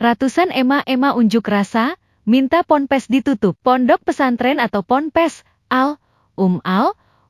Ratusan ema-ema unjuk rasa, minta ponpes ditutup. Pondok pesantren atau ponpes Al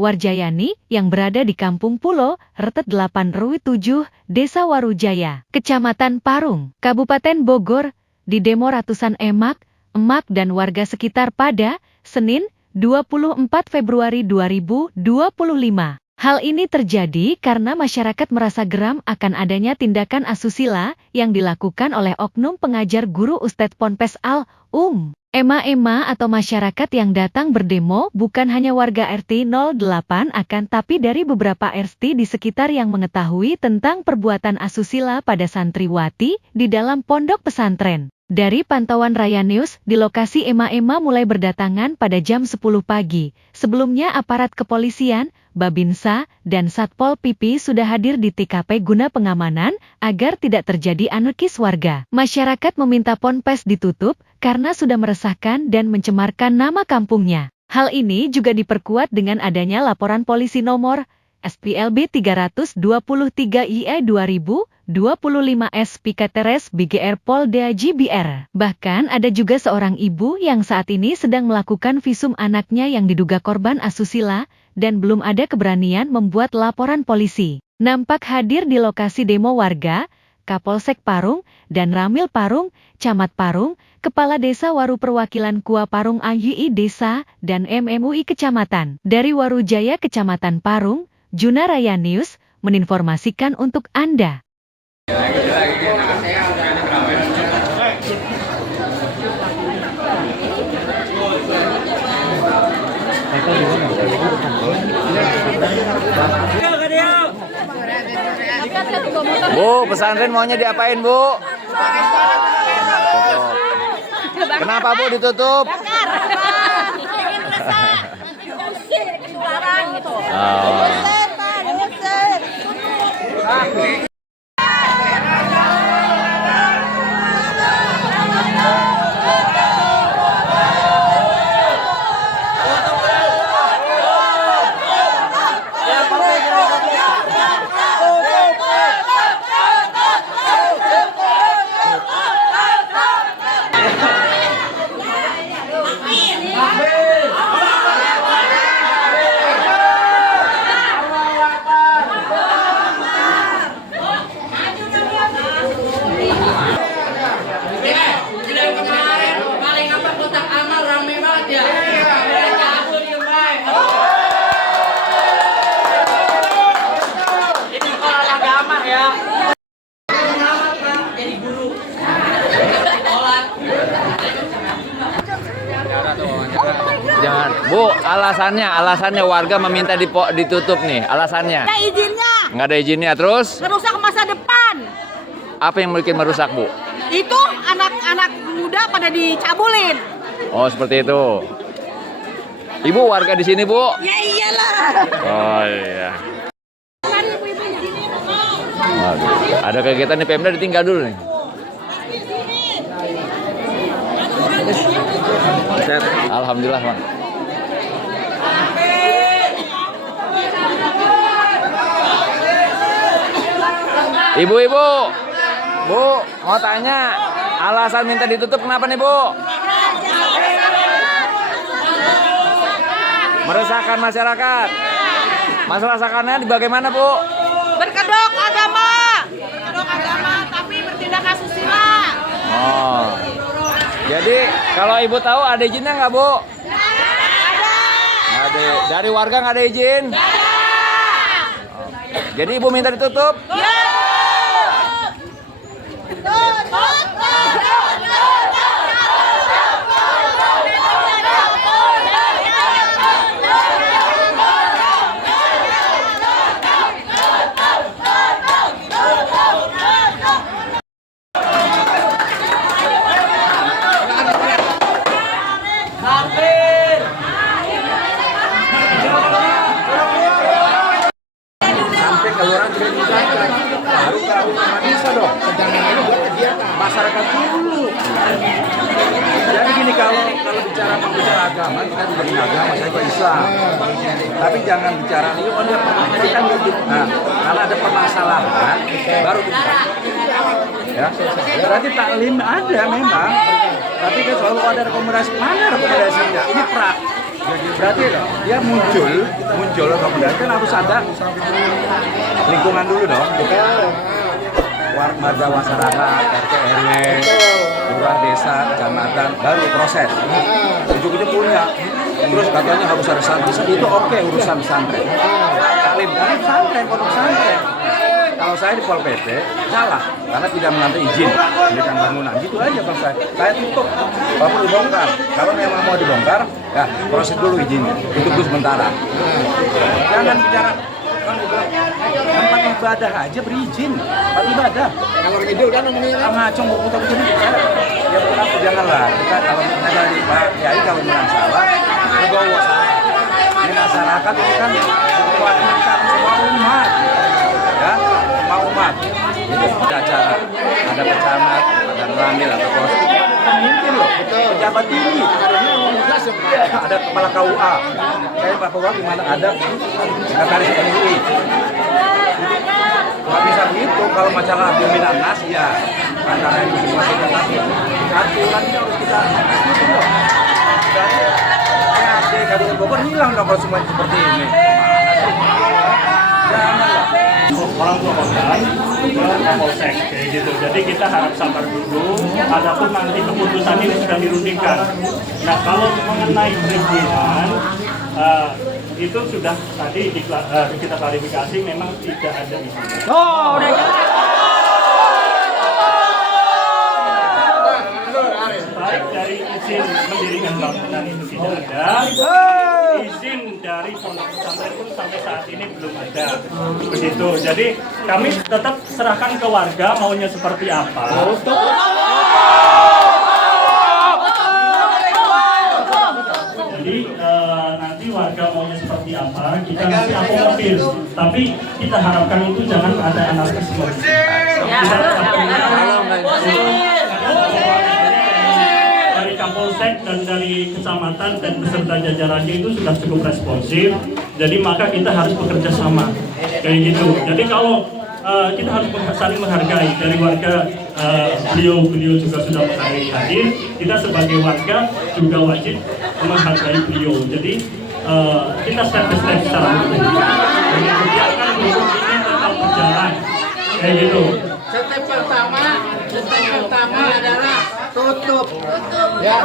Warjayani yang berada di Kampung Pulo, RT 8 RW 7, Desa Warujaya, Kecamatan Parung, Kabupaten Bogor, didemo ratusan emak, dan warga sekitar pada Senin, 24 Februari 2025. Hal ini terjadi karena masyarakat merasa geram akan adanya tindakan asusila yang dilakukan oleh oknum pengajar guru Ustadz Ponpes Ema-ema atau masyarakat yang datang berdemo bukan hanya warga RT 08 akan tapi dari beberapa RT di sekitar yang mengetahui tentang perbuatan asusila pada santriwati di dalam pondok pesantren. Dari pantauan Raya News, di lokasi ema-ema mulai berdatangan pada jam 10 pagi. Sebelumnya aparat kepolisian, Babinsa, dan Satpol PP sudah hadir di TKP guna pengamanan agar tidak terjadi anarkis warga. Masyarakat meminta ponpes ditutup karena sudah meresahkan dan mencemarkan nama kampungnya. Hal ini juga diperkuat dengan adanya laporan polisi nomor SPLB 323 IE 2025 SPKTRS BGR Polda JBR. Bahkan ada juga seorang ibu yang saat ini sedang melakukan visum anaknya yang diduga korban asusila dan belum ada keberanian membuat laporan polisi. Nampak hadir di lokasi demo warga, Kapolsek Parung dan Ramil Parung, Camat Parung, Kepala Desa Waru Perwakilan KUA Parung AYI Desa, dan MMUI Kecamatan. Dari Warujaya Kecamatan Parung, Juna Raya News meninformasikan untuk Anda. Bu, pesantren maunya diapain, Bu? Kenapa, Bu, ditutup? Jangan, Bu, alasannya warga meminta ditutup nih, alasannya. Nggak ada izinnya. Nggak ada izinnya, terus? Merusak masa depan. Apa yang bikin merusak, Bu? Itu anak-anak muda pada dicabulin. Oh, seperti itu. Ibu warga di sini, Bu? Ya iyalah. Oh iya. Waduh, ada kegiatan di Pemda ditinggal dulu nih. Alhamdulillah, Bang. Ibu-ibu, Bu, mau tanya, alasan minta ditutup kenapa nih, Bu? Meresahkan masyarakat. Masalah sakannya di bagaimana, Bu? Berkedok agama, tapi bertindak asusila. Oh. Jadi kalau Ibu tahu ada izinnya nggak, Bu? Nggak ada. Dari warga nggak ada izin? Nggak ada. Jadi Ibu minta ditutup? Ya. Sampai keluaran baru bisa dong. Sedangkan ini buat kegiatan masyarakat dulu. Jadi gini, kalau bicara agama, kita juga punya agama, saya juga Islam. Tapi jangan bicara ini, kita kan nah, kalau ada permasalahan baru kita. Ya, berarti taklim ada memang, tapi kan selalu ada rekomendasi. Mana rekomendasinya? Ini prak. Berarti dia muncul rekomendasi kan harus ada lingkungan dulu dong. Warga masyarakat, RT RW, lurah desa, kecamatan, baru proses. Ujung-ujung punya. Terus katanya harus ada santri, itu oke urusan pesantren. Taklim kan pesantren, pondok pesantren. Kalau saya di Pol PP salah karena tidak menanti izin mendirikan bangunan. Gitu aja Bang saya tutup. Walaupun dibongkar. Kalau memang mau dibongkar, ya proses dulu izinnya. Tutup dulu sementara. Jangan bicara tempat ibadah aja berizin. Tempat ibadah. Kalau ngidul kan ngomongnya ngacung putar begini saya. Ya kenapa janganlah. Kita kalau dari Pak Kiai kalau menang salah, legowo salah. Ini masyarakat ini kan mewakilkan semua umat. Ya, semua umat. Itu ada acara, ada pecamat, ada ramil atau bos. Pemimpin loh, pejabat tinggi. Ada kepala KUA. Kayak Pak KUA gimana ada sekretaris MUI. Nggak bisa begitu kalau masalah dominan nas ya antara itu semua kita tapi satu kan ini harus kita itu loh. Berarti Kabupaten Bogor hilang dong kalau semua seperti ini. Janganlah. Orang tua korban ke Kapolsek kayak gitu. Jadi kita harap sabar dulu. Adapun nanti keputusan ini sudah dirundingkan. Nah kalau mengenai perizinan itu sudah tadi kita klarifikasi memang tidak ada izin. Oh, udah Baik dari izin mendirikan bangunan itu tidak ada. Izin dari pondok pesantren pun sampai saat ini belum ada. Begitu. Jadi kami tetap serahkan ke warga maunya seperti apa. Jadi nanti warga maunya seperti apa kita nanti akomodir. Tapi kita harapkan itu jangan ada anarkisme. Kita dari Kapolsek dan dari kecamatan dan beserta jajarannya itu sudah cukup responsif. Jadi maka kita harus bekerja sama kayak gitu. Jadi kalau kita harus saling menghargai dari warga. Beliau juga sudah menghargai hadir. Kita sebagai warga juga wajib menghargai beliau. Jadi kita step by step secara hukum. Jadi biarkan hukum ini tetap berjalan kayak gitu. Step pertama adalah tutup. Ya.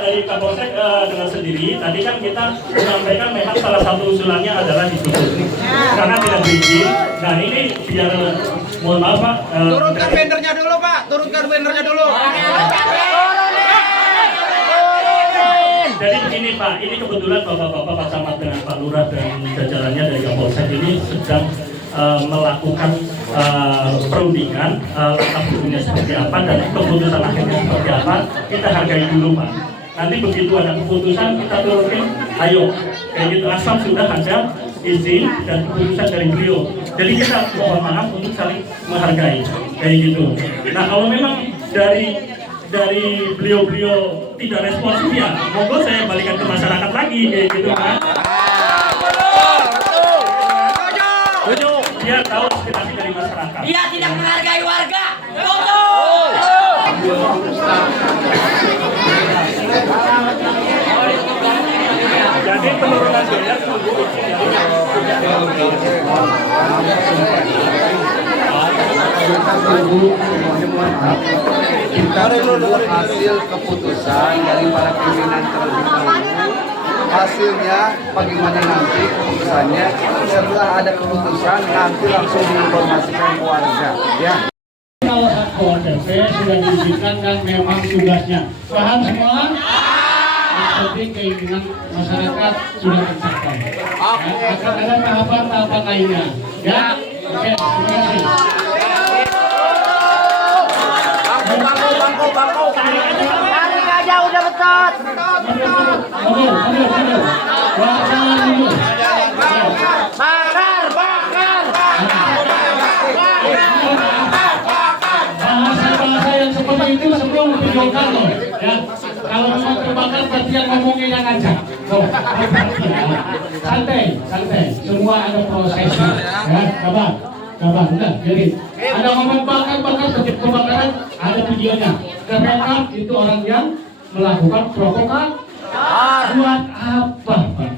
Dari Kapolsek dengan sendiri, tadi kan kita menyampaikan memang salah satu usulannya adalah ditutup karena tidak berizin. Nah ini biar mohon maaf Pak. Turunkan bannernya dulu Pak, turunkan bannernya dulu. Jadi begini Pak, ini kebetulan Bapak-Bapak Pak Camat dengan Pak Lurah dan jajarannya dari Kapolsek ini sedang melakukan perundingan langkah hukumnya seperti apa dan keputusan akhirnya seperti apa, kita hargai dulu Pak. Nanti begitu ada keputusan kita turunin, ayo kayak gitu asal sudah ada izin dan keputusan dari beliau. Jadi kita mohon maaf untuk saling menghargai kayak gitu. Nah kalau memang dari beliau-beliau tidak responsif ya, monggo saya balikan ke masyarakat lagi kayak gitu kan. Dia tahu aspirasi dari masyarakat. Dia tidak menghargai warga. Jadi penurunan biaya kita menunggu hasil keputusan dari para pimpinan terlebih dahulu. Hasilnya bagaimana nanti keputusannya, setelah ada keputusan nanti langsung diinformasikan ke warga ya. Satpol PP sudah diizinkan dan memang tugasnya. Paham semua? Yang penting keinginan masyarakat sudah tercapai. Akan ada tahapan-tahapan lainnya. Ya, oke, terima kasih. Bangku. Tarik aja udah betot. Bakar. Bahasa yang seperti itu sebelum video menonjolkan loh, ya. Kalau memang terbakar berarti yang ngomongnya yang ngajak. Loh, santai, santai. Semua ada prosesnya, ya. Kabar, udah. Jadi ada ngomong bakar terjadi kebakaran, ada videonya. Terekam itu orang yang melakukan provokasi. Buat apa, Pak?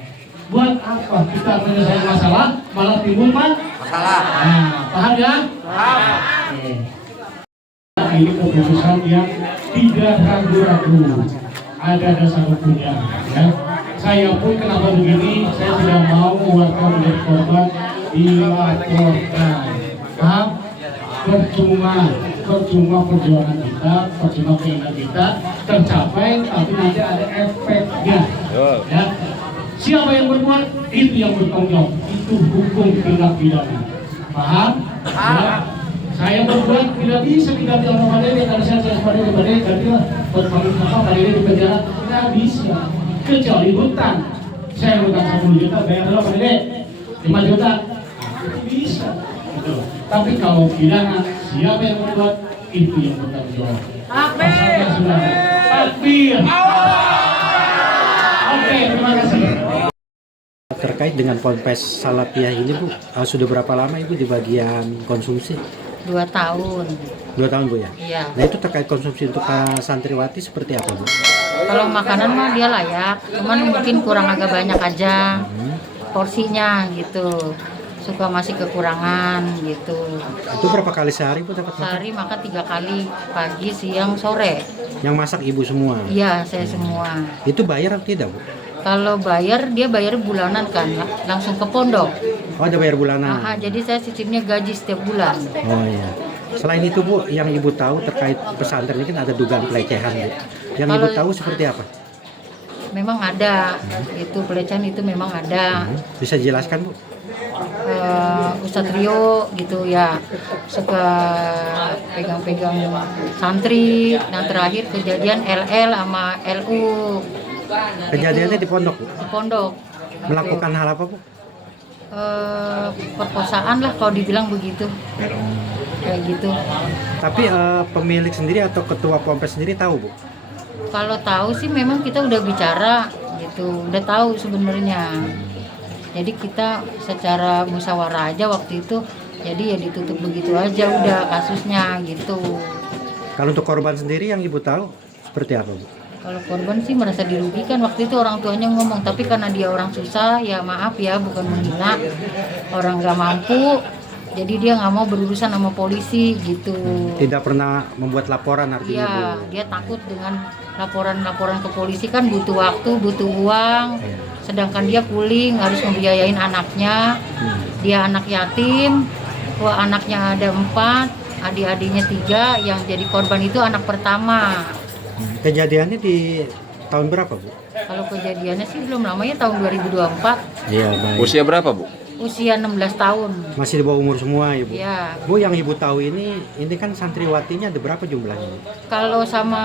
Buat apa kita menyelesaikan masalah malah timbul masalah? Nah, paham ya? Paham. Ini keputusan yang tidak ragu-ragu, ada dasar hukumnya. Ya. Saya pun kenapa begini, saya tidak mau warga menjadi korban dilaporkan. Paham? Percuma perjuangan kita, percuma keinginan kita tercapai, tapi nanti ada efeknya. Ya. Siapa yang berbuat, itu yang bertanggung jawab. Itu hukum tindak pidana. Paham? Ya. Saya berbuat tidak bisa diganti sama Pak Dede, karena saya Pak Dede gantilah buat Pak Dede di penjara. Tidak bisa, kecuali hutang. Saya hutang 10 juta, bayar dulu Pak Dede 5 juta. Itu bisa. Gitu. Tapi kalau pidana, siapa yang berbuat, itu yang bertanggung jawab. Pasalnya sudah ada. Takbir. Oke, terima kasih. Terkait dengan Ponpes Salapiah ini Bu, sudah berapa lama Ibu di bagian konsumsi? 2 tahun. 2 tahun Bu ya? Iya. Nah itu terkait konsumsi untuk santriwati seperti apa Bu? Kalau makanan mah dia layak, cuman mungkin kurang agak banyak aja porsinya gitu. Suka masih kekurangan gitu. Itu berapa kali sehari Bu dapat makan? Sehari makan 3 kali, pagi, siang, sore. Yang masak Ibu semua? Iya, saya semua. Itu bayar atau tidak Bu? Kalau bayar, dia bayar bulanan kan, langsung ke pondok. Oh ada bayar bulanan? Jadi saya sistemnya gaji setiap bulan. Oh iya. Selain itu Bu, yang Ibu tahu terkait pesantren ini kan ada dugaan pelecehan Bu. Yang Ibu tahu seperti apa? Memang ada, itu pelecehan itu memang ada. Bisa jelaskan Bu? Ustadz Rio gitu ya, suka pegang-pegang santri. Dan terakhir kejadian LL sama LU. Kejadiannya di pondok Bu? Di pondok. Melakukan hal apa Bu? Perkosaan lah kalau dibilang begitu, kayak gitu. Tapi pemilik sendiri atau ketua Ponpes sendiri tahu Bu? Kalau tahu sih memang kita udah bicara gitu, udah tahu sebenarnya. Jadi kita secara musyawarah aja waktu itu, jadi ya ditutup begitu aja udah kasusnya gitu. Kalau untuk korban sendiri yang Ibu tahu seperti apa Bu? Kalau korban sih merasa dirugikan, waktu itu orang tuanya ngomong, tapi karena dia orang susah, ya maaf ya, bukan menghina, orang nggak mampu, jadi dia nggak mau berurusan sama polisi gitu. Tidak pernah membuat laporan artinya Bu? Iya, dia takut dengan laporan-laporan ke polisi kan butuh waktu, butuh uang, sedangkan dia puling, harus membiayain anaknya, dia anak yatim, anaknya ada 4, adik-adiknya 3, yang jadi korban itu anak pertama. Kejadiannya di tahun berapa Bu? Kalau kejadiannya sih belum lama ya, tahun 2024. Iya baik. Usia berapa Bu? Usia 16 tahun. Masih di bawah umur semua ya Bu? Iya. Bu yang Ibu tahu ini kan santriwatinya ada berapa jumlahnya Bu? Kalau sama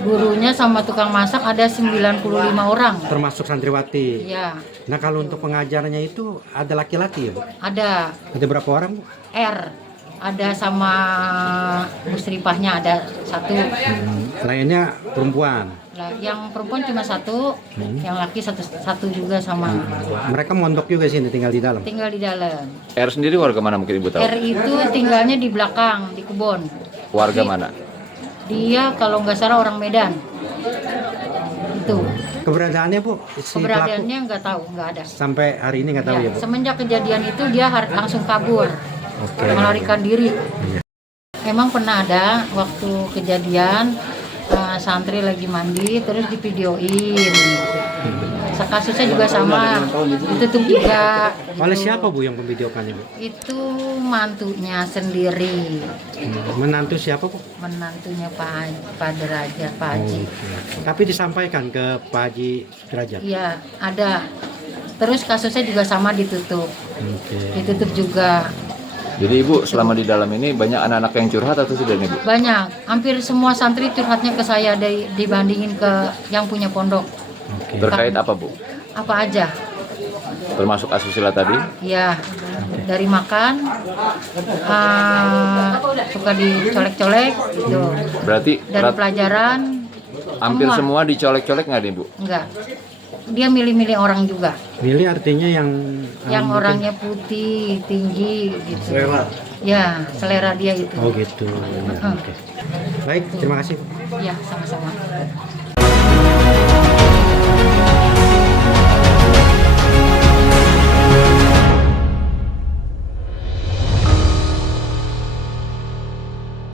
gurunya sama tukang masak ada 95 orang. Termasuk santriwati? Iya. Nah kalau untuk pengajarnya itu ada laki-laki ya Bu? Ada. Ada berapa orang Bu? R. Ada sama musrifahnya ada 1. Lainnya perempuan? Nah, yang perempuan cuma 1, yang laki satu juga sama. Mereka mondok juga sini, tinggal di dalam? Tinggal di dalam. R sendiri warga mana mungkin Ibu tahu? R itu tinggalnya di belakang, di kebun. Warga mana? Dia kalau nggak salah orang Medan. Itu. Keberadaannya Bu? Si Keberadaannya pelaku? nggak tahu, nggak ada. Sampai hari ini nggak tahu ya Bu? Semenjak kejadian itu dia langsung kabur. Oke. Melarikan diri. Memang pernah ada waktu kejadian santri lagi mandi terus divideoin. Kasusnya juga sama, ditutup juga. Oleh siapa Bu yang memvideokannya Bu? Itu mantunya sendiri. Menantu siapa Bu? Menantunya Pak Derajat, Pak Haji. Tapi disampaikan ke Pak Haji Derajat? Iya, ada. Terus kasusnya juga sama ditutup. Ditutup juga. Jadi Ibu selama di dalam ini banyak anak-anak yang curhat atau tidak nih Bu? Banyak, hampir semua santri curhatnya ke saya dibandingin ke yang punya pondok. Terkait apa Bu? Apa aja? Termasuk asusila tadi? Ya. dari makan suka dicolek-colek gitu. Berarti Dari pelajaran hampir semua dicolek-colek nggak nih Bu? enggak. Dia milih-milih orang juga. Milih artinya yang mungkin- Orangnya putih, tinggi gitu. Selera. Ya, selera dia itu. Oh gitu. Ya, oke. Baik, terima kasih. Ya, sama-sama.